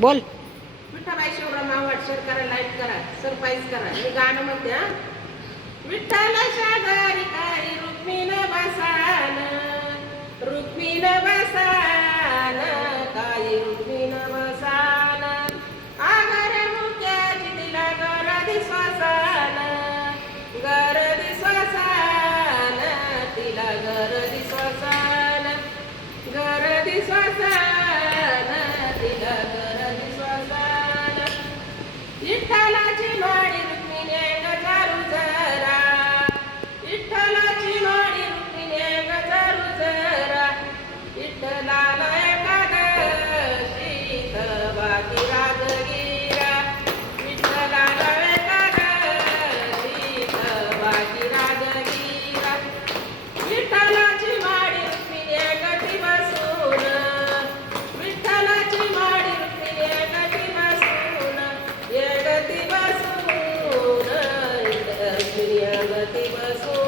बोल. विठ्ठलाय शिवराम आवाज शेअर करा लाईक करा सरप्राईज करा. मी गाणं म्हणते हा. विठ्ठल शेजारी काही रुक्मीन बसान रुक्मीन बसान काही रुक्मिण प्रगती बसू.